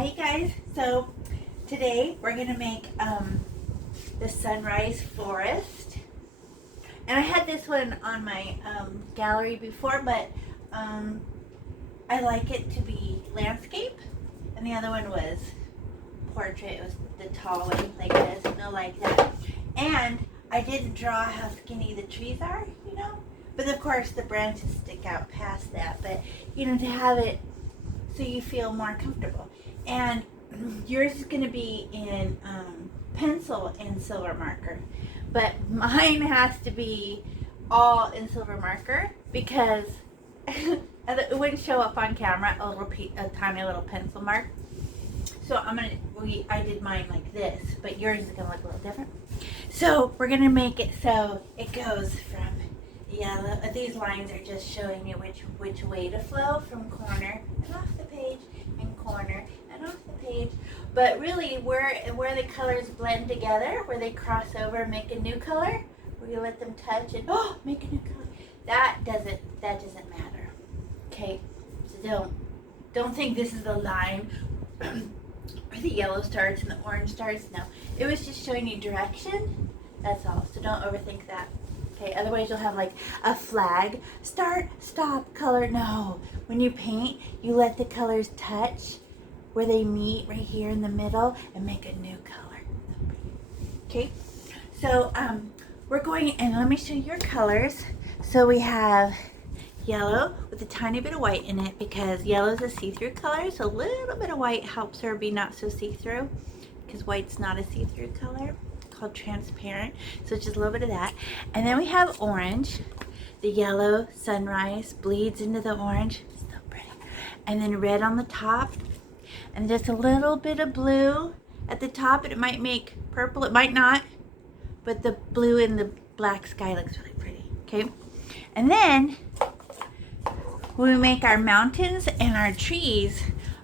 Hi guys, so today we're gonna make the sunrise forest, and I had this one on my gallery before, but I like it to be landscape, and the other one was portrait. It was the tall way like this, no like that, and I didn't draw how skinny the trees are, but of course the branches stick out past that, but to have it so you feel more comfortable. And yours is going to be in pencil and silver marker, but mine has to be all in silver marker because it wouldn't show up on camera, a tiny little pencil mark. So I did mine like this, but yours is going to look a little different. So we're going to make it so it goes from yellow. These lines are just showing you which way to flow from corner and off the page and corner and off the page. But really where the colors blend together, where they cross over and make a new color, where you let them touch and make a new color, that doesn't matter. Okay, so don't think this is the line where the yellow starts and the orange starts. No, it was just showing you direction. That's all. So don't overthink that. Okay, otherwise you'll have like a flag, start, stop, color. No, when you paint, you let the colors touch where they meet right here in the middle and make a new color. Okay, so we're going, and let me show you your colors. So we have yellow with a tiny bit of white in it because yellow is a see-through color, so a little bit of white helps her be not so see-through because white's not a see-through color. Called transparent, so just a little bit of that. And then we have orange. The yellow sunrise bleeds into the orange, so pretty. And then red on the top, and just a little bit of blue at the top. It might make purple, it might not, but the blue in the black sky looks really pretty. Okay, and then when we make our mountains and our trees,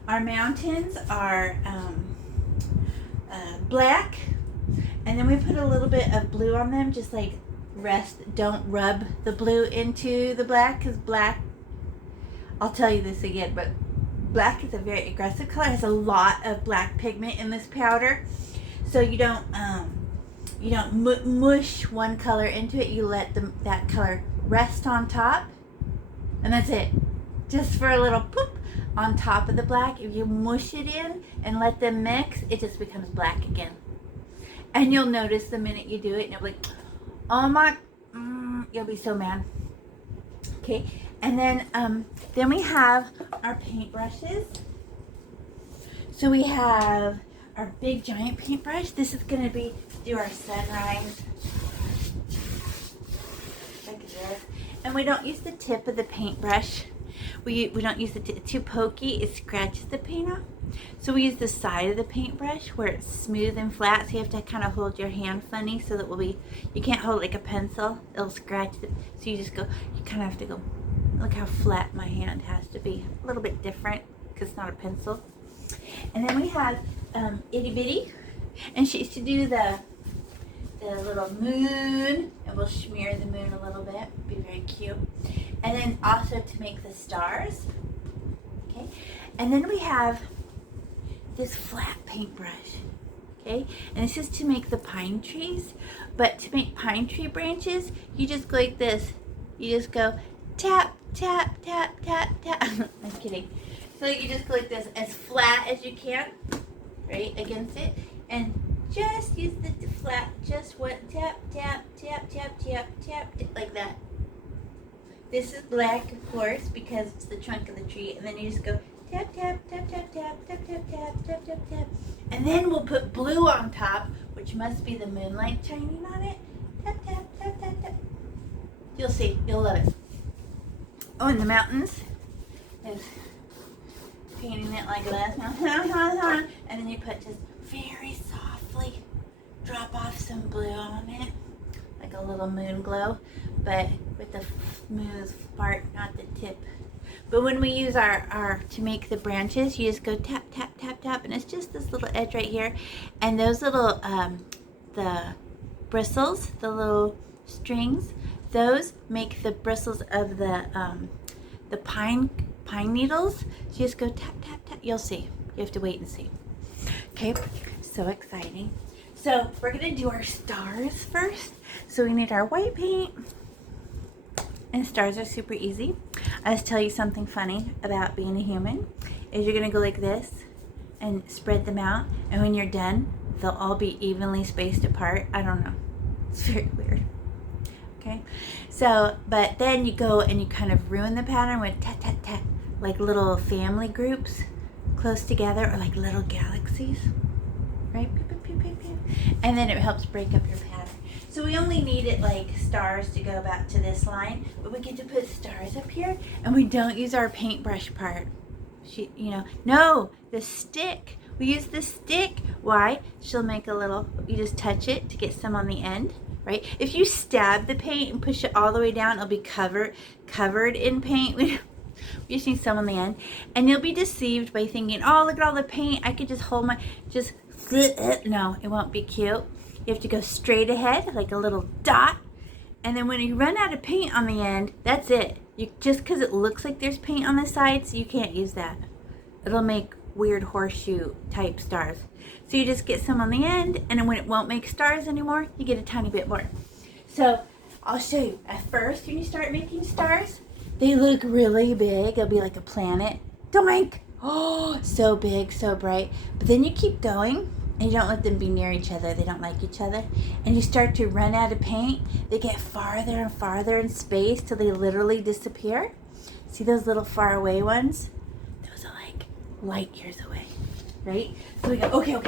our mountains are black. And then we put a little bit of blue on them, just like don't rub the blue into the black, because black, I'll tell you this again, but black is a very aggressive color. It has a lot of black pigment in this powder. So you don't mush one color into it. You let that color rest on top, and that's it. Just for a little poop on top of the black. If you mush it in and let them mix, it just becomes black again. And you'll notice the minute you do it, and you'll be like, oh my, you'll be so mad. Okay, and then we have our paintbrushes. So we have our big giant paintbrush. This is going to do our sunrise. Like this. And we don't use the tip of the paintbrush. We don't use the tip. It's too pokey. It scratches the paint off. So we use the side of the paintbrush where it's smooth and flat, so you have to kind of hold your hand funny so that you can't hold it like a pencil, it'll scratch it. So you kind of have to go, look how flat my hand has to be, a little bit different because it's not a pencil. And then we have Itty Bitty, and she used to do the little moon, and we'll smear the moon a little bit, be very cute. And then also to make the stars, okay? And then we have this flat paintbrush, okay? And this is to make the pine trees, but to make pine tree branches, you just go like this. You just go tap, tap, tap, tap, tap. I'm kidding. So you just go like this, as flat as you can, right, against it, and just use the flat, just one tap, tap, tap, tap, tap, tap, like that. This is black, of course, because it's the trunk of the tree, and then you just go tap, tap, tap, tap, tap, tap, tap, tap, tap, tap, tap. And then we'll put blue on top, which must be the moonlight shining on it. Tap, tap, tap, tap, tap. You'll see. You'll love it. Oh, and the mountains is painting it like this. And then you put just very softly drop off some blue on it, like a little moon glow, but with the smooth part, not the tip. But when we use our to make the branches, you just go tap, tap, tap, tap, and it's just this little edge right here. And those little, the bristles, the little strings, those make the bristles of the pine needles. So you just go tap, tap, tap. You'll see. You have to wait and see. Okay, so exciting. So we're gonna do our stars first. So we need our white paint. And stars are super easy. I'll just tell you something funny about being a human. Is you're gonna go like this and spread them out. And when you're done, they'll all be evenly spaced apart. I don't know. It's very weird. Okay, so, but then you go and you kind of ruin the pattern with tat, tat, tat, like little family groups close together, or like little galaxies, right? Pew, pew, pew, pew, pew. And then it helps break up your pattern. So we only needed like stars to go back to this line, but we get to put stars up here, and we don't use our paintbrush part. No, the stick. We use the stick. Why? She'll make a little, you just touch it to get some on the end. Right? If you stab the paint and push it all the way down, it'll be covered in paint. We just need some on the end. And you'll be deceived by thinking, oh, look at all the paint. I could just hold my, no, it won't be cute. You have to go straight ahead, like a little dot. And then when you run out of paint on the end, that's it. Just because it looks like there's paint on the sides, you can't use that. It'll make weird horseshoe type stars. So you just get some on the end, and then when it won't make stars anymore, you get a tiny bit more. So I'll show you. At first, when you start making stars, they look really big. It'll be like a planet. Doink! Oh, so big, so bright. But then you keep going, and you don't let them be near each other. They don't like each other. And you start to run out of paint. They get farther and farther in space till they literally disappear. See those little far away ones? Those are like light years away. Right? So we go, okay.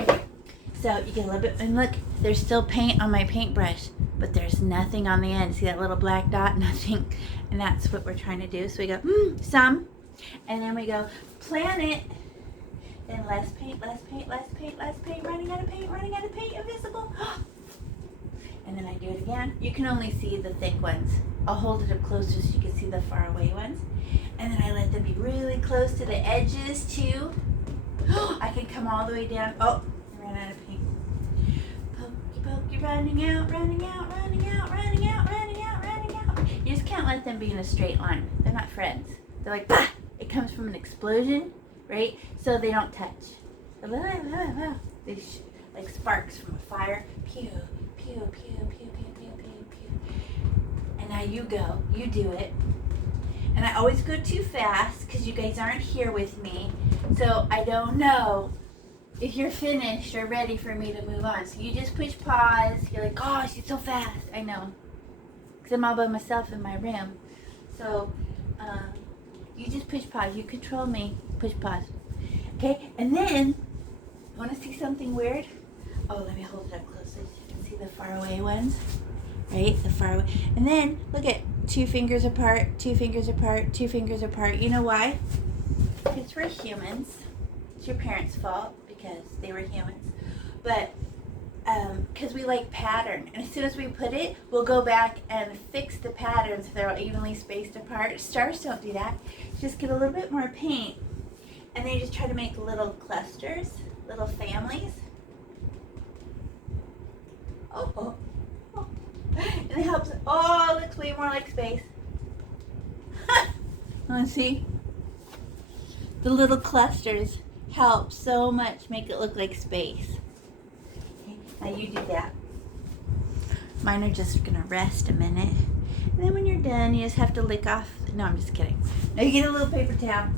So you get a little bit, and look, there's still paint on my paintbrush, but there's nothing on the end. See that little black dot? Nothing. And that's what we're trying to do. So we go, some. And then we go, planet. Then less paint, running out of paint, invisible. And then I do it again. You can only see the thick ones. I'll hold it up closer so you can see the far away ones. And then I let them be really close to the edges too. I can come all the way down. Oh, I ran out of paint. Pokey, running out. You just can't let them be in a straight line. They're not friends. They're like, bah! It comes from an explosion, right? So they don't touch. They like sparks from a fire. Pew, pew, pew, pew, pew, pew, pew, pew. And now you go. You do it. And I always go too fast because you guys aren't here with me. So I don't know if you're finished or ready for me to move on. So you just push pause. You're like, oh, she's so fast. I know. Because I'm all by myself in my room. So you just push pause. You control me. Push pause. Okay? And then, want to see something weird? Oh, let me hold it up close so you can see the far away ones. Right? The far away. And then, look at 2 fingers apart, 2 fingers apart, 2 fingers apart. You know why? Because we're humans. It's your parents' fault because they were humans. But because we like pattern. And as soon as we put it, we'll go back and fix the patterns if they're evenly spaced apart. Stars don't do that. Just get a little bit more paint. And then you just try to make little clusters, little families. Oh. And it helps. Oh, it looks way more like space. Want to see? The little clusters help so much make it look like space. Okay, now you do that. Mine are just going to rest a minute. And then when you're done, you just have to lick off. No, I'm just kidding. Now you get a little paper towel.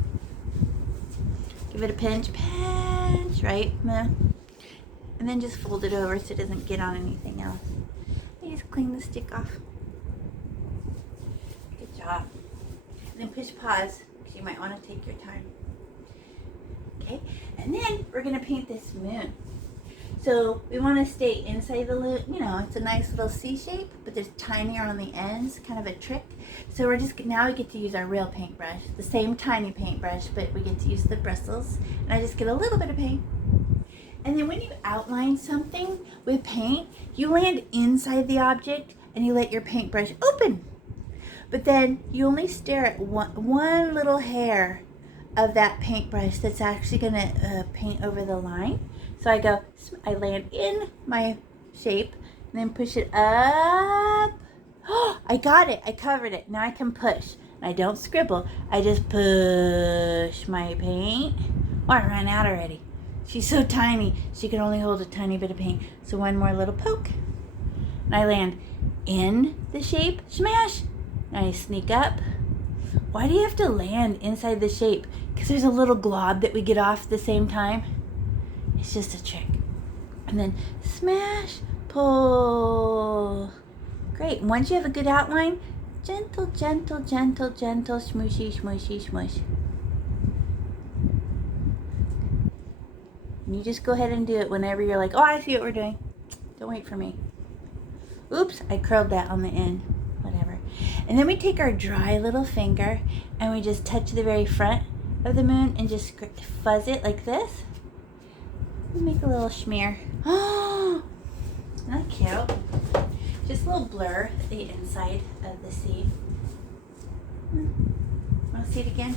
Give it a pinch, right? And then just fold it over so it doesn't get on anything else. You just clean the stick off. Good job. And then push pause because you might want to take your time. Okay, and then we're going to paint this moon. So we want to stay inside the loop. You know, it's a nice little C shape, but there's tinier on the ends, kind of a trick. So we're just, now we get to use our real paintbrush, the same tiny paintbrush, but we get to use the bristles. And I just get a little bit of paint. And then when you outline something with paint, you land inside the object and you let your paintbrush open. But then you only stare at one little hair of that paintbrush that's actually going to paint over the line. So I land in my shape and then push it up. Oh, I got it. I covered it. Now I can push. And I don't scribble. I just push my paint Oh, I ran out already. She's so tiny, she can only hold a tiny bit of paint. So one more little poke. And I land in the shape, smash. And I sneak up. Why do you have to land inside the shape? Because there's a little glob that we get off at the same time. It's just a trick. And then smash, pull. Great. And once you have a good outline, gentle, gentle, gentle, gentle, smooshy, smooshy, smush. And you just go ahead and do it whenever you're like, oh, I see what we're doing. Don't wait for me. Oops, I curled that on the end. Whatever. And then we take our dry little finger and we just touch the very front of the moon and just fuzz it like this. We make a little smear. Oh, isn't that cute? Just a little blur the inside of the seed. Want to see it again?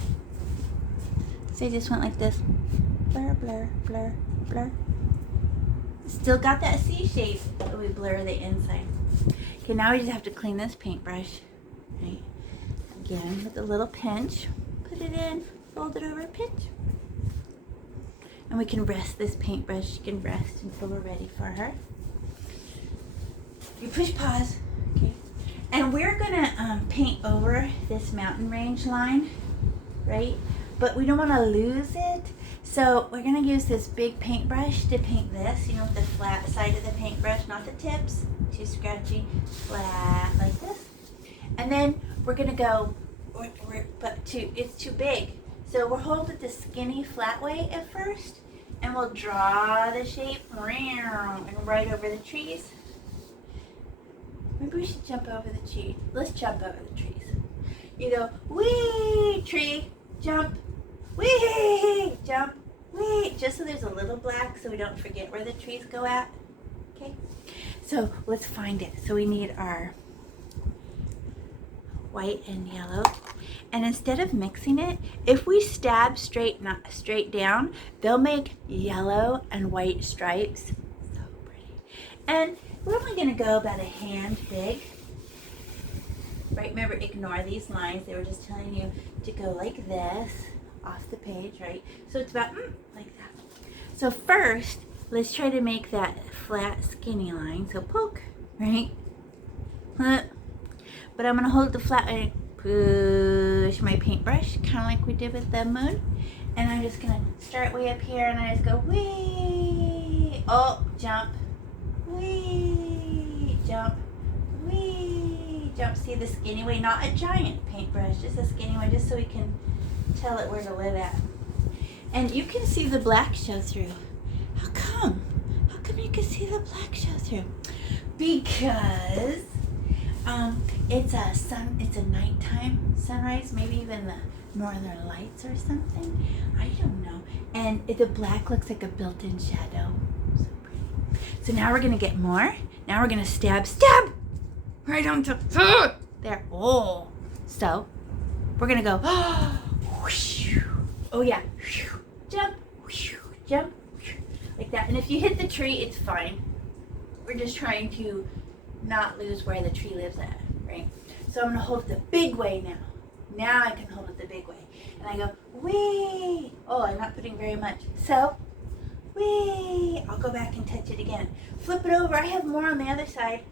So I just went like this. Blur, blur, blur, blur. Still got that C shape, but we blur the inside. Okay, now we just have to clean this paintbrush. Right? Again, with a little pinch. Put it in, fold it over, pinch. And we can rest this paintbrush. She can rest until we're ready for her. You push pause. Okay. And we're gonna paint over this mountain range line, right? But we don't want to lose it. So we're gonna use this big paintbrush to paint this, you know, with the flat side of the paintbrush, not the tips, too scratchy, flat like this. And then we're gonna go, it's too big. So we'll hold it the skinny flat way at first, and we'll draw the shape and right over the trees. Maybe we should jump over the tree. Let's jump over the trees. You go, wee, tree, jump, wee, jump, wee. Just so there's a little black so we don't forget where the trees go at. Okay? So let's find it. So we need our white and yellow. And instead of mixing it, if we stab straight down, they'll make yellow and white stripes. So pretty. And we're only going to go about a hand big. Right? Remember, ignore these lines. They were just telling you to go like this off the page, right? So it's about like that. So first, let's try to make that flat, skinny line. So poke, right? But I'm going to hold the flat and push my paintbrush, kind of like we did with the moon. And I'm just going to start way up here and I just go wee. Oh, jump. Wee. Jump. Wee. Jump. See the skinny way, not a giant paintbrush, just a skinny one, just so we can tell it where to live at. And you can see the black show through. How come? How come you can see the black show through? Because it's a nighttime sunrise, maybe even the northern lights or something. I don't know. And the black looks like a built-in shadow. So pretty. So now we're gonna get more. Now we're gonna stab right onto there. Oh, so we're gonna go. Oh yeah, jump, jump, like that. And if you hit the tree, it's fine. We're just trying to not lose where the tree lives at, right? So I'm gonna hold it the big way now. Now I can hold it the big way. And I go, wee. Oh, I'm not putting very much. So, wee. I'll go back and touch it again. Flip it over. I have more on the other side.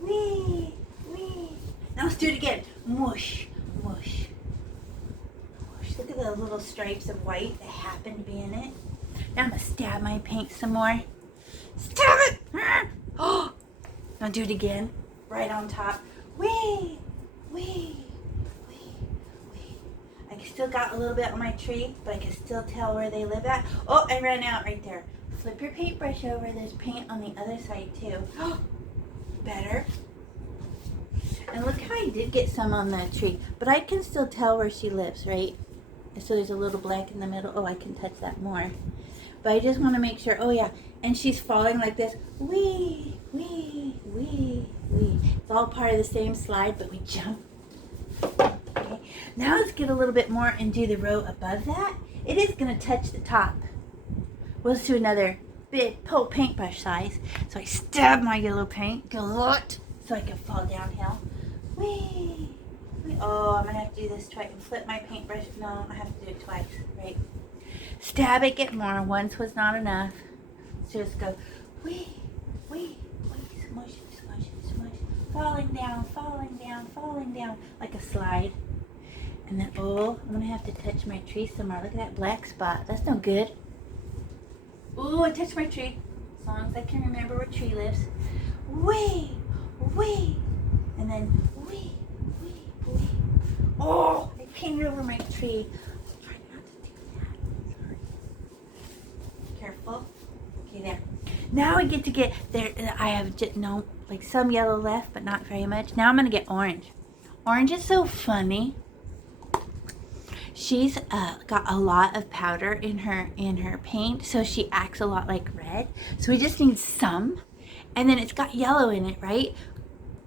Wee, wee. Now let's do it again. Mush, mush. Look at the little stripes of white that happen to be in it. Now I'm going to stab my paint some more. Stab it! Oh! Now do it again. Right on top. Wee! Wee! Wee! Wee! I still got a little bit on my tree, but I can still tell where they live at. Oh, I ran out right there. Flip your paintbrush over. There's paint on the other side too. Oh! Better. And look how I did get some on the tree. But I can still tell where she lives, right? So there's a little black in the middle. Oh, I can touch that more. But I just want to make sure. Oh, yeah. And she's falling like this. Wee, wee, wee, wee. It's all part of the same slide, but we jump. Okay. Now let's get a little bit more and do the row above that. It is going to touch the top. We'll just do another big paintbrush size. So I stab my yellow paint. Glut. So I can fall downhill. Wee. Oh, I'm going to have to do this twice and flip my paintbrush. No, I have to do it twice, right? Stab it, get more. Once was not enough. So just go, wee, smush, smush, smush. Falling down, falling down, falling down. Like a slide. And then, oh, I'm going to have to touch my tree some more. Look at that black spot. That's no good. Ooh, I touched my tree. As long as I can remember where tree lives. Wee. And then, wee. Oh, I painted over my tree. Try not to do that. Sorry. Careful. Okay, there. Now I get to get there. I have just, no, like some yellow left, but not very much. Now I'm going to get orange. Orange is so funny. She's got a lot of powder in her paint, so she acts a lot like red. So we just need some. And then it's got yellow in it, right?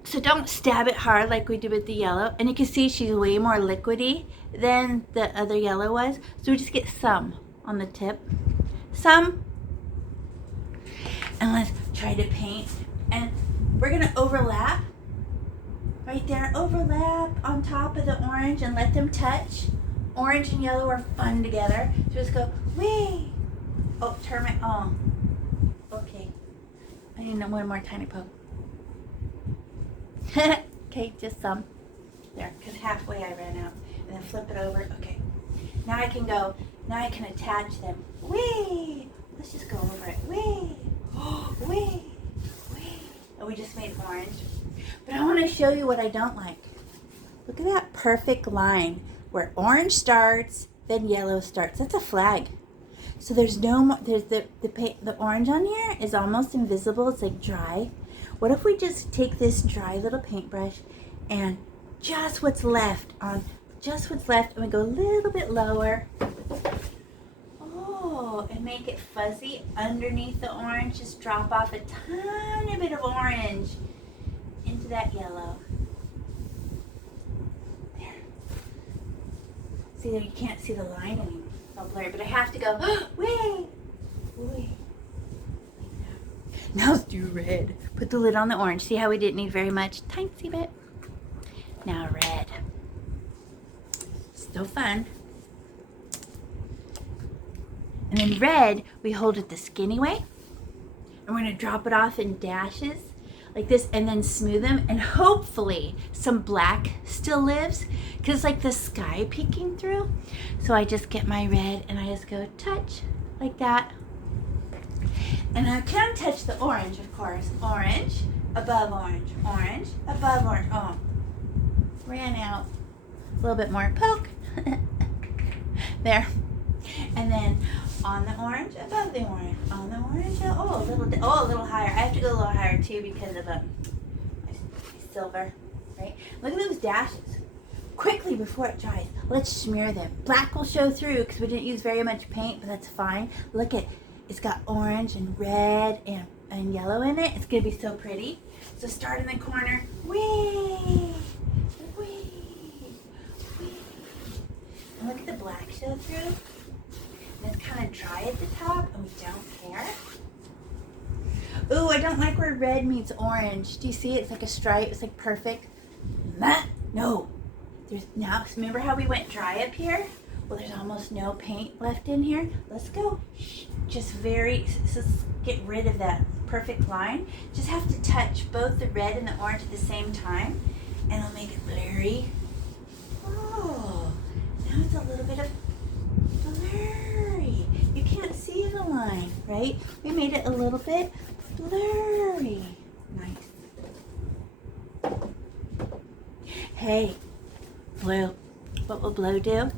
So don't stab it hard like we did with the yellow. And you can see she's way more liquidy than the other yellow was. So we just get some on the tip. Some. And let's try to paint. And we're going to overlap. Right there. Overlap on top of the orange and let them touch. Orange and yellow are fun together. So just go, wee. Oh, turn my, oh. Okay. I need one more tiny poke. Okay, just some. There, because halfway I ran out. And then flip it over. Okay. Now I can go, now I can attach them. Whee! Let's just go over it. Whee! Whee! Whee! Oh, we just made orange. But I want to show you what I don't like. Look at that perfect line where orange starts, then yellow starts. That's a flag. So there's no more, there's the orange on here is almost invisible. It's like dry. What if we just take this dry little paintbrush and just what's left and we go a little bit lower. Oh, and make it fuzzy underneath the orange. Just drop off a tiny bit of orange into that yellow. There. See, there you can't see the line anymore. It's all blurry, but I have to go, wait. Now let's do red. Put the lid on the orange. See how we didn't need very much? Tiny bit. Now red. So fun. And then red, we hold it the skinny way. And we're going to drop it off in dashes like this and then smooth them. And hopefully some black still lives because it's like the sky peeking through. So I just get my red and I just go touch like that. And I can touch the orange, of course. Orange, above orange, orange, above orange. Oh, ran out. A little bit more poke. There. And then on the orange, above the orange, on the orange, a little higher. I have to go a little higher too because of my silver, right? Look at those dashes. Quickly before it dries, let's smear them. Black will show through because we didn't use very much paint, but that's fine. Look at, it's got orange and red and yellow in it. It's gonna be so pretty. So start in the corner. Whee! And look at the black show through. And it's kind of dry at the top, and we don't care. Ooh, I don't like where red meets orange. Do you see it? It's like a stripe. It's like perfect. No. There's now. Remember how we went dry up here? Well, there's almost no paint left in here. Let's go. Just get rid of that perfect line. Just have to touch both the red and the orange at the same time, and it'll make it blurry. Oh, now it's a little bit of blurry. You can't see the line, right? We made it a little bit blurry. Nice. Hey, blue. What will blue do?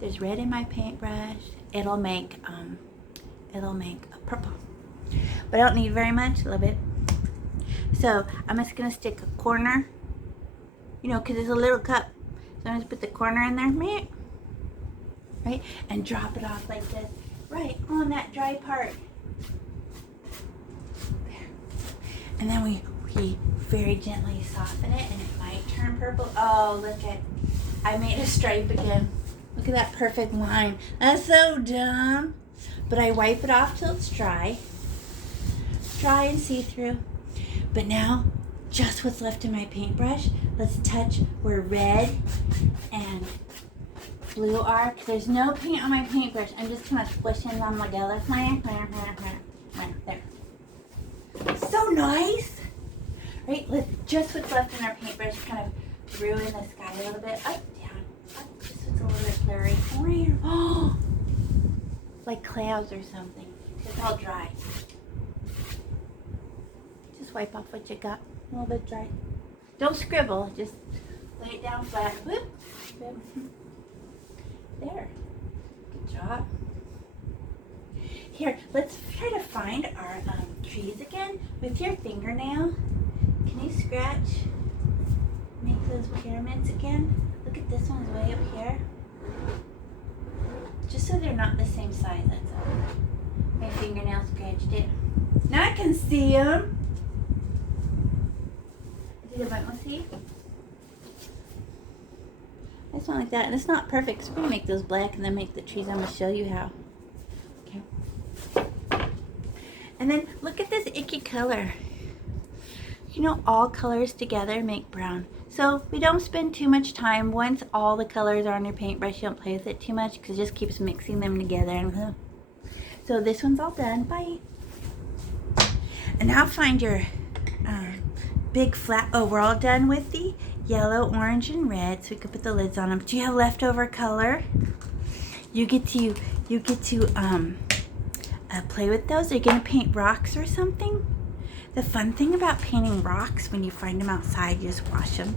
There's red in my paintbrush. It'll make a purple. But I don't need very much, a little bit. So I'm just gonna stick a corner, because it's a little cup. So I'm just put the corner in there, right? And drop it off like this, right on that dry part. There. And then we very gently soften it and it might turn purple. Oh, look at, I made a stripe again. Look at that perfect line. That's so dumb. But I wipe it off till it's dry. Dry and see-through. But now, just what's left in my paintbrush, let's touch where red and blue are, because there's no paint on my paintbrush. I'm just kind of squishing them together. There. So nice! Right, just what's left in our paintbrush kind of ruin the sky a little bit. Up, down, up, just what's a little bit blurry. Oh, like clouds or something. It's all dry. Just wipe off what you got. A little bit dry. Don't scribble, just lay it down flat. Whoop. There. Good job. Here, let's try to find our trees again. With your fingernail, can you scratch? Make those pyramids again. Look at this one's way up here. Just so they're not the same size, that's all. My fingernail scratched it. Now I can see them. Did you want to see? It's not like that. And it's not perfect. So we're going to make those black and then make the trees. I'm going to show you how. Okay. And then look at this icky color. You know, all colors together make brown. So we don't spend too much time. Once all the colors are on your paintbrush, you don't play with it too much because it just keeps mixing them together. So this one's all done. Bye. And now find your big flat. Oh, we're all done with the yellow, orange, and red. So we can put the lids on them. Do you have leftover color? You get to play with those. Are you gonna paint rocks or something? The fun thing about painting rocks, when you find them outside, you just wash them.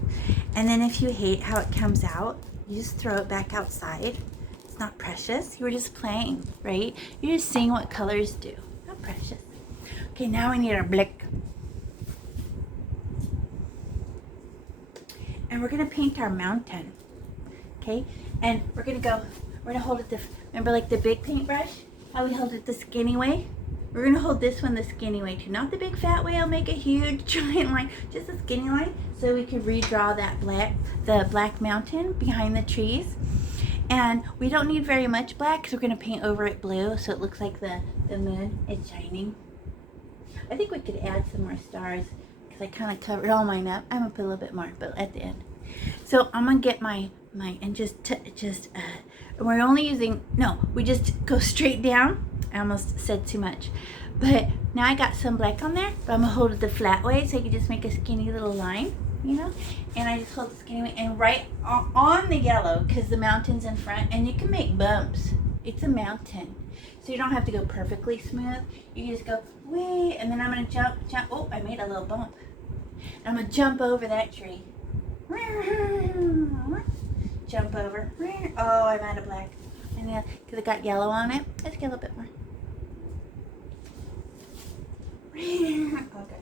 And then if you hate how it comes out, you just throw it back outside. It's not precious. You were just playing, right? You're just seeing what colors do. Not precious. Okay, now we need our black. And we're gonna paint our mountain. Okay? And we're gonna hold it remember like the big paintbrush? How we hold it the skinny way? We're gonna hold this one the skinny way too. Not the big fat way, I'll make a huge giant line, just the skinny line, so we can redraw that the black mountain behind the trees. And we don't need very much black because we're gonna paint over it blue so it looks like the moon is shining. I think we could add some more stars because I kind of covered all mine up. I'm gonna put a little bit more, but at the end. So I'm gonna get my and we're only using, we just go straight down. I almost said too much. But now I got some black on there, but I'm gonna hold it the flat way so I can just make a skinny little line, you know? And I just hold the skinny way and right on the yellow because the mountain's in front and you can make bumps. It's a mountain. So you don't have to go perfectly smooth. You can just go way, and then I'm gonna jump. Oh, I made a little bump. I'm gonna jump over that tree. Jump over. Oh, I'm out of black. And then, because it got yellow on it, let's get a little bit more. Okay.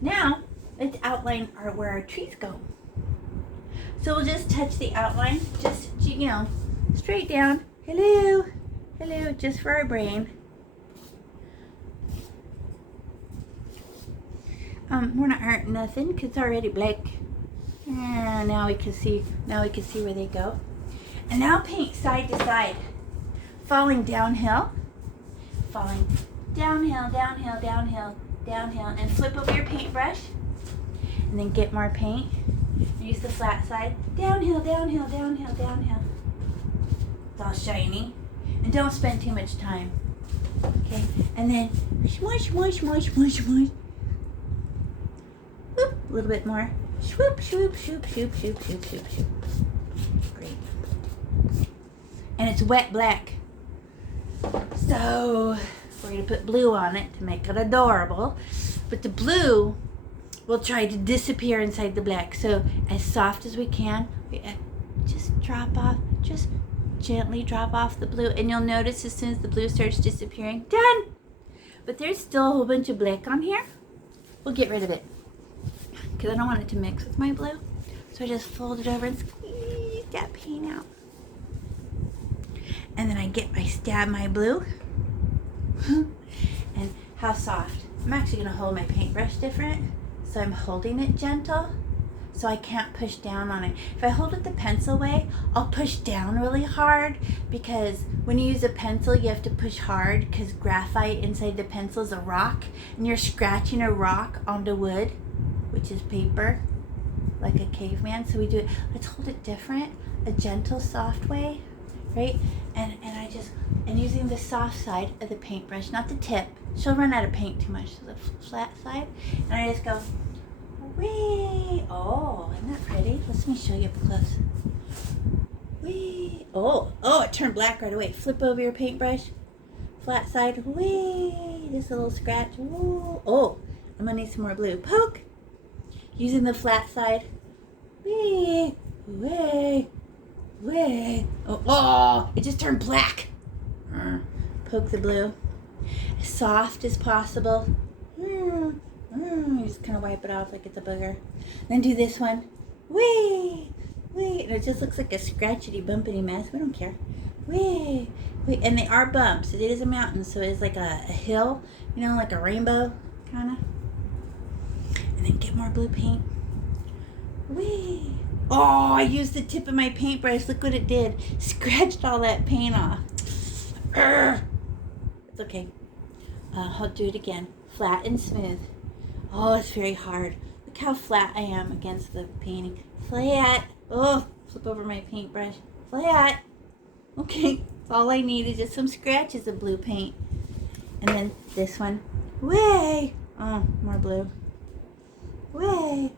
Now, let's outline where our trees go. So we'll just touch the outline, just, straight down. Hello, just for our brain. We're not hurting nothing because it's already black. Now we can see where they go. And now paint side to side, falling downhill, downhill, and flip over your paintbrush, and then get more paint. Use the flat side, downhill. It's all shiny, and don't spend too much time. Okay, and then smush. Whoop, a little bit more. Swoop. Great. And it's wet black. So we're going to put blue on it to make it adorable. But the blue will try to disappear inside the black. So as soft as we can, we just gently drop off the blue. And you'll notice as soon as the blue starts disappearing, done! But there's still a whole bunch of black on here. We'll get rid of it because I don't want it to mix with my blue. So I just fold it over and squeeze that paint out. And then I stab my blue. And how soft. I'm actually going to hold my paintbrush different. So I'm holding it gentle. So I can't push down on it. If I hold it the pencil way, I'll push down really hard. Because when you use a pencil, you have to push hard. Because graphite inside the pencil is a rock. And you're scratching a rock onto wood, which is paper. Like a caveman. So we do it. Let's hold it different. a gentle, soft way, right? And using the soft side of the paintbrush, not the tip. She'll run out of paint too much, so the flat side. And I just go, wee. Oh, isn't that pretty? Let me show you up close. Wee. Oh, it turned black right away. Flip over your paintbrush. Flat side. Wee. Just a little scratch. Woo. Oh, I'm going to need some more blue. Poke. Using the flat side. Wee. Wee. Wee. Oh, it just turned black. Poke the blue. As soft as possible. You just kind of wipe it off like it's a booger. Then do this one. Wee. Wee. And it just looks like a scratchety, bumpity mess. We don't care. Wee. Wee. And they are bumps. It is a mountain, so it's like a hill, you know, like a rainbow, kind of. And then get more blue paint. Wee. Oh, I used the tip of my paintbrush. Look what it did. Scratched all that paint off. It's okay. I'll do it again. Flat and smooth. Oh, it's very hard. Look how flat I am against the painting. Flat. Oh, flip over my paintbrush. Flat. Okay, all I need is just some scratches of blue paint. And then this one. Way. Oh, more blue. Way.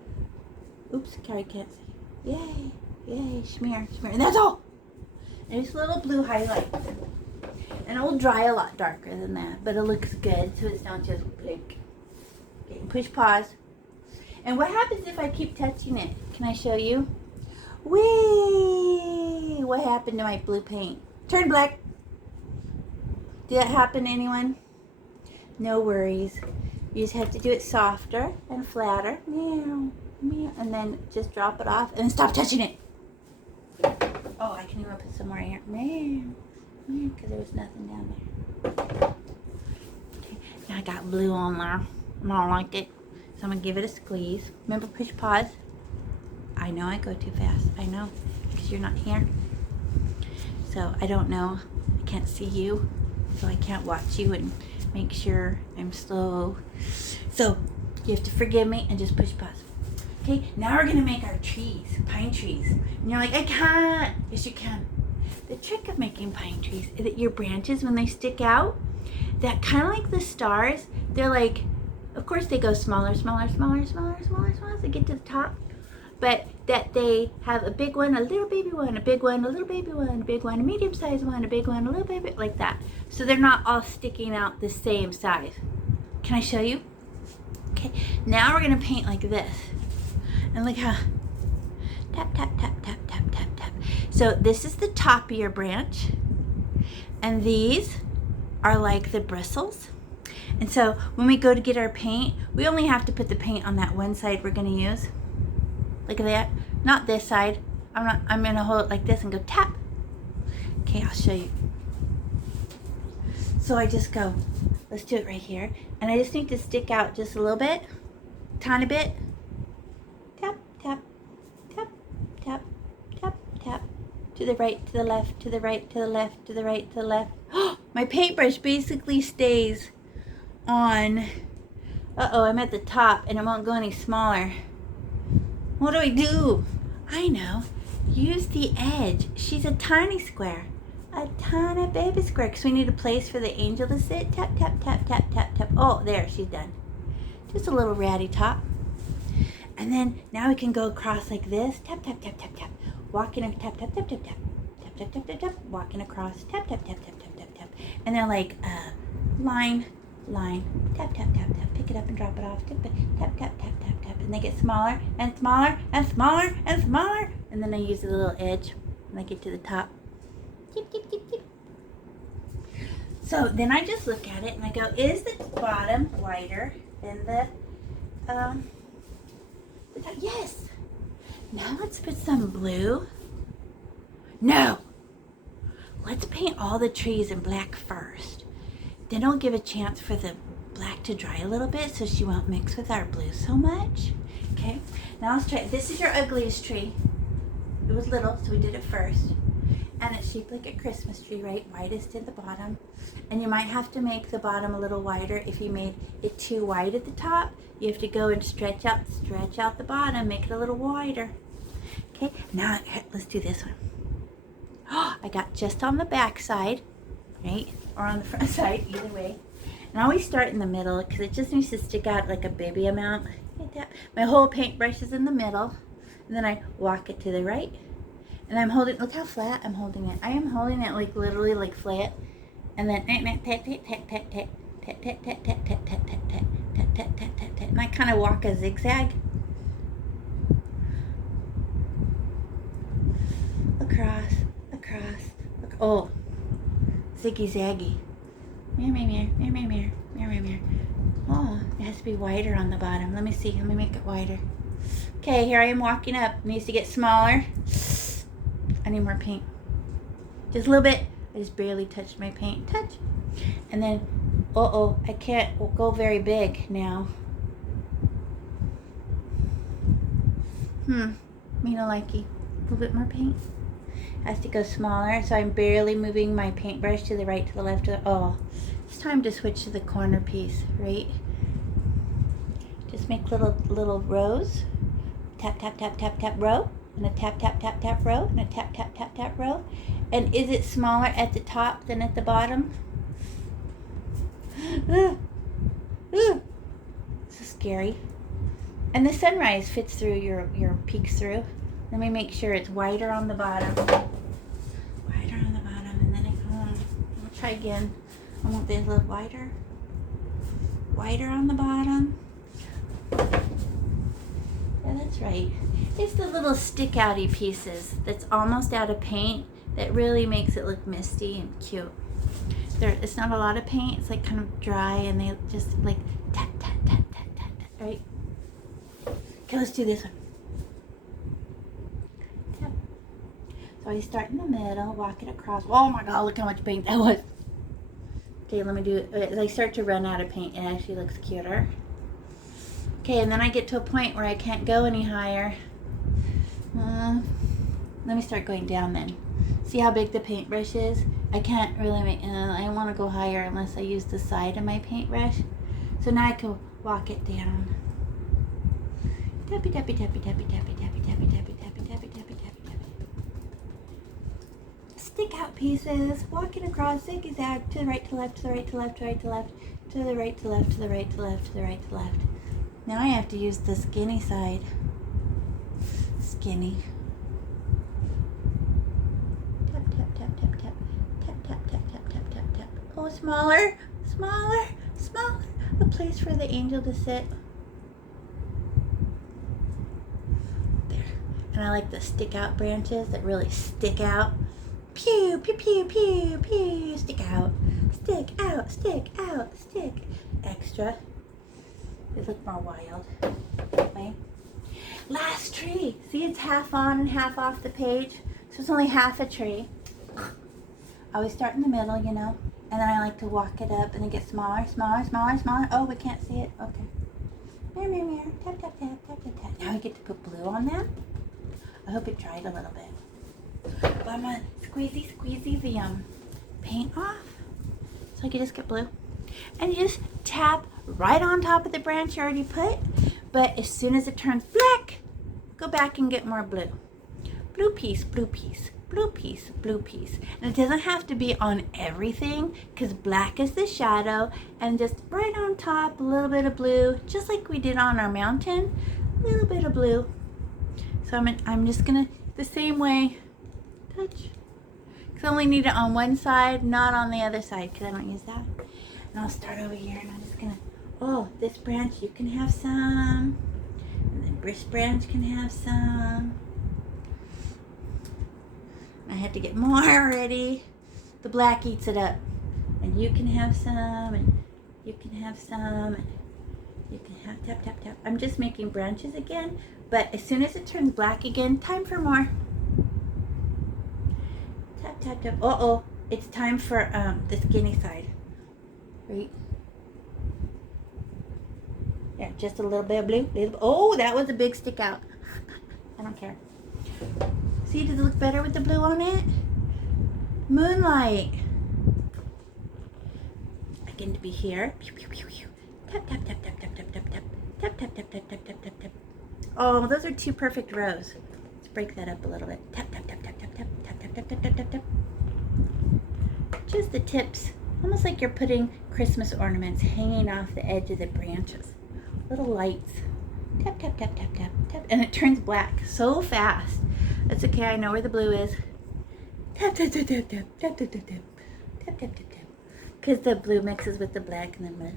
Oops, Carrie can't see. Yay. Yay. Smear. Smear. And that's all. And just a little blue highlight. And it will dry a lot darker than that, but it looks good, so it's not just blink. Okay, push pause. And what happens if I keep touching it? Can I show you? Whee! What happened to my blue paint? Turned black. Did that happen to anyone? No worries. You just have to do it softer and flatter. Meow, meow, and then just drop it off and then stop touching it. Oh, I can even put some more here. Meow. Because there was nothing down there. Okay, now I got blue on there. I don't like it. So I'm going to give it a squeeze. Remember, push pause. I know I go too fast. I know. Because you're not here. So I don't know. I can't see you. So I can't watch you and make sure I'm slow. So you have to forgive me and just push pause. Okay, now we're going to make our trees. Pine trees. And you're like, I can't. Yes, you can. The trick of making pine trees is that your branches, when they stick out, that kind of like the stars, they're like, of course they go smaller, smaller, smaller, smaller, smaller, smaller as they get to the top, but that they have a big one, a little baby one, a big one, a little baby one, a big one, a medium-sized one, a big one, a little baby, like that. So they're not all sticking out the same size. Can I show you? Okay, now we're going to paint like this. And look how, tap, tap, tap, tap, tap, tap, tap. So this is the top of your branch, and these are like the bristles. And so when we go to get our paint, we only have to put the paint on that one side we're going to use. Look at that. Not this side. I'm going to hold it like this and go tap. Okay, I'll show you. So I just go, let's do it right here. And I just need to stick out just a little bit, tiny bit. Tap, tap, tap, tap, tap, tap. To the right, to the left, to the right, to the left, to the right, to the left. My paintbrush basically stays on. Uh-oh, I'm at the top and it won't go any smaller. What do I do? I know. Use the edge. She's a tiny square. A tiny baby square. Because we need a place for the angel to sit. Tap, tap, tap, tap, tap, tap. Oh, there, she's done. Just a little ratty top. And then now we can go across like this. Tap, tap, tap, tap, tap. Walking and tap, tap, tap, tap, tap. Tap, tap, tap, tap, tap. Walking across. Tap, tap, tap, tap, tap, tap, tap. And they're like line, line. Tap, tap, tap, tap. Pick it up and drop it off. Tap, tap, tap, tap, tap, tap. And they get smaller and smaller and smaller and smaller. And then I use a little edge when I get to the top. Tip, tip, tip, tip. So then I just look at it and I go, is the bottom wider than the top? Yes. Now let's put some blue. No. Let's paint all the trees in black first. Then I'll give a chance for the black to dry a little bit so she won't mix with our blue so much. Okay. Now let's try. This is your ugliest tree. It was little, so we did it first. And it's shaped like a Christmas tree, right? Widest at the bottom. And you might have to make the bottom a little wider. If you made it too wide at the top, you have to go and stretch out the bottom, make it a little wider. Okay, now let's do this one. I got just on the back side, right? Or on the front side, either way. And I always start in the middle because it just needs to stick out like a baby amount. Like that. My whole paintbrush is in the middle. And then I walk it to the right. And I'm holding, look how flat I'm holding it. I am holding it like literally like flat. And then and I kind of walk a zigzag across, oh, ziggy zaggy. Oh, it has to be wider on the bottom. Let me see. Let me make it wider. Okay, here I am walking up. It needs to get smaller. I need more paint. Just a little bit. I just barely touched my paint. Touch. And then, I can't go very big now. Me no likey. A little bit more paint. Has to go smaller, so I'm barely moving my paintbrush to the right, to the left. It's time to switch to the corner piece, right? Just make little rows. Tap, tap, tap, tap, tap, row. And a tap, tap, tap, tap, row. And a tap, tap, tap, tap, row. And is it smaller at the top than at the bottom? So scary. And the sunrise fits through your peeks through. Let me make sure it's wider on the bottom. Wider on the bottom, and then I'll try again. I want this a little wider. Wider on the bottom. Yeah, that's right. It's the little stick outy pieces that's almost out of paint that really makes it look misty and cute. It's not a lot of paint. It's like kind of dry, and they just like tap, tap, tap, tap, tap, tap, right? Okay, let's do this one. Tap. So I start in the middle, walk it across. Oh my God, look how much paint that was. Okay, let me do it. As I start to run out of paint, it actually looks cuter. Okay, and then I get to a point where I can't go any higher. Let me start going down then. See how big the paintbrush is? I can't really make, I don't want to go higher unless I use the side of my paintbrush. So now I can walk it down. Tappy, tappy, tappy, tappy, tappy, tappy, tappy, tappy, tappy, tappy, tappy, tappy, tappy. Stick out pieces, walking across, zigzag, to the right, to left, to the right, to left, to right, to left, to the right, to left, to the right, to left, to the right, to left. Now I have to use the skinny side. Skinny. Tap, tap, tap, tap, tap. Tap, tap, tap, tap, tap, tap, tap. Oh, smaller, smaller, smaller. A place for the angel to sit. There. And I like the stick out branches that really stick out. Pew, pew, pew, pew, pew. Stick out. Stick out, stick out, stick. Extra. They look more wild. Right? Last tree. See, it's half on and half off the page. So it's only half a tree. I always start in the middle, you know. And then I like to walk it up and it gets smaller, smaller, smaller, smaller. Oh, we can't see it. Okay. Mirror, mirror, mirror. Tap, tap, tap, tap, tap, tap. Now we get to put blue on that. I hope it dried a little bit. But I'm going to squeezy the paint off. So I can just get blue. And you just tap right on top of the branch you already put. But as soon as it turns black, go back and get more blue. Blue piece, blue piece, blue piece, blue piece. And it doesn't have to be on everything because black is the shadow. And just right on top, a little bit of blue, just like we did on our mountain. A little bit of blue. So I'm just going to, the same way, touch. Because I only need it on one side, not on the other side because I don't use that. And I'll start over here and I'm just going to, oh, this branch you can have some. And then this branch can have some. I had to get more already. The black eats it up. And you can have some, and you can have some, and you can have, tap, tap, tap. I'm just making branches again, but as soon as it turns black again, time for more. Tap, tap, tap. Uh-oh, it's time for the skinny side. Right? Yeah, just a little bit of blue. Oh, that was a big stick out. I don't care. See, does it look better with the blue on it? Moonlight. I get to be here. Pew, pew, pew, pew. Tap, tap, tap, tap, tap, tap, tap, tap. Tap, tap, tap, tap, tap, tap, tap, tap. Oh, those are two perfect rows. Let's break that up a little bit. Tap, tap, tap, tap, tap, tap, tap, tap, tap, tap, tap, tap. just the tips, almost like you're putting Christmas ornaments hanging off the edge of the branches. Little lights. Tap, tap, tap, tap, tap, tap. And it turns black so fast. That's okay, I know where the blue is. Tap, tap, tap, tap, tap, tap, tap, tap, tap, tap, tap, tap, tap. Because the blue mixes with the black and then blue.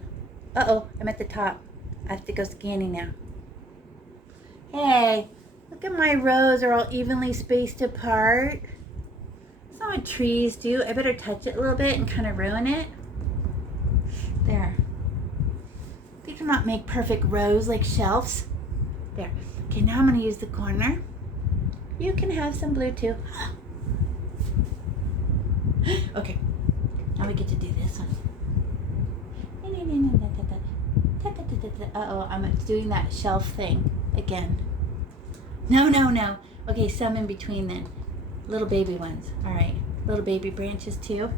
Uh-oh, I'm at the top. I have to go scanning now. Hey, look at my rows are all evenly spaced apart. That's not what trees do. I better touch it a little bit and kind of ruin it. There. They do not make perfect rows like shelves. There. Okay, now I'm going to use the corner. You can have some blue too. Okay, now we get to do this one. Uh-oh, I'm doing that shelf thing again. No, no, no. Okay, some in between then. Little baby ones. All right, little baby branches too.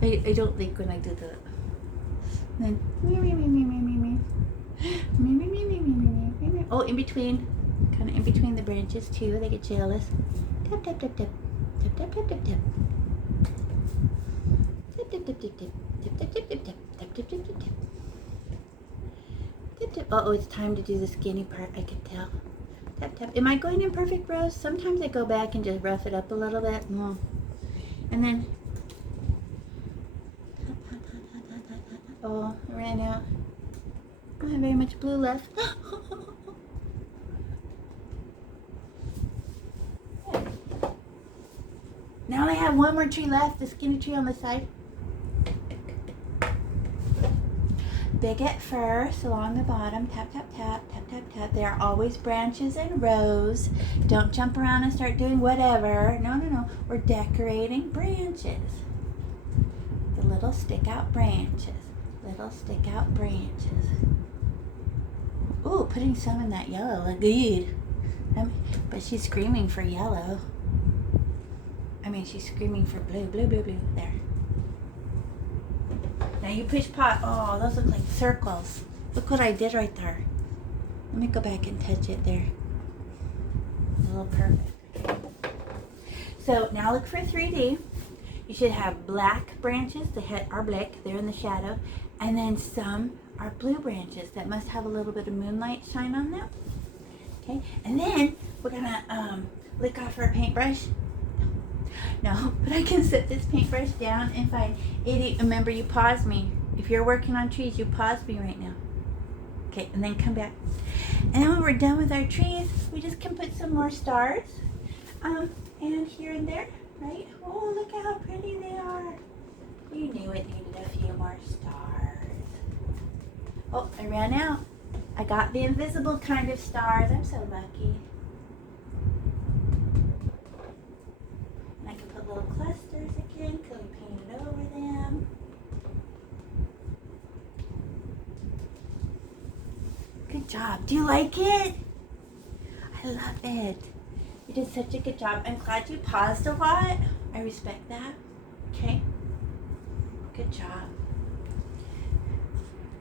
I don't like when I do that. Then oh, in between, kind of in between the branches too. They get jealous. Tap tap tap tap tap tap tap tap tap. Tap tap tap tap tap tap tap tap tap tap tap tap tap tap. Uh oh, it's time to do the skinny part. I can tell. Tap tap. Am I going in perfect rows? Sometimes I go back and just rough it up a little bit. No. And then. Oh, I ran out. I don't have very much blue left. Now I have one more tree left, the skinny tree on the side. Big at first, along the bottom, tap, tap, tap, tap, tap, tap. There are always branches and rows. Don't jump around and start doing whatever. No, no, no. We're decorating branches. The little stick out branches. Little stick out branches. Ooh, putting some in that yellow look good. But she's screaming for yellow. I mean, she's screaming for blue, blue, blue, blue. There. Now you push pot. Oh, those look like circles. Look what I did right there. Let me go back and touch it there. A little perfect. So now look for 3D. You should have black branches that are black. They're in the shadow. And then some are blue branches that must have a little bit of moonlight shine on them. Okay. And then we're going to lick off our paintbrush. No, but I can set this paintbrush down and find 80. Remember, you pause me. If you're working on trees, you pause me right now. Okay, and then come back. And then when we're done with our trees, we just can put some more stars. And here and there, right? Oh, look how pretty they are. You knew it needed a few more stars. Oh, I ran out. I got the invisible kind of stars. I'm so lucky. Little clusters again, because we painted over them. Good job. Do you like it? I love it. You did such a good job. I'm glad you paused a lot. I respect that. Okay? Good job.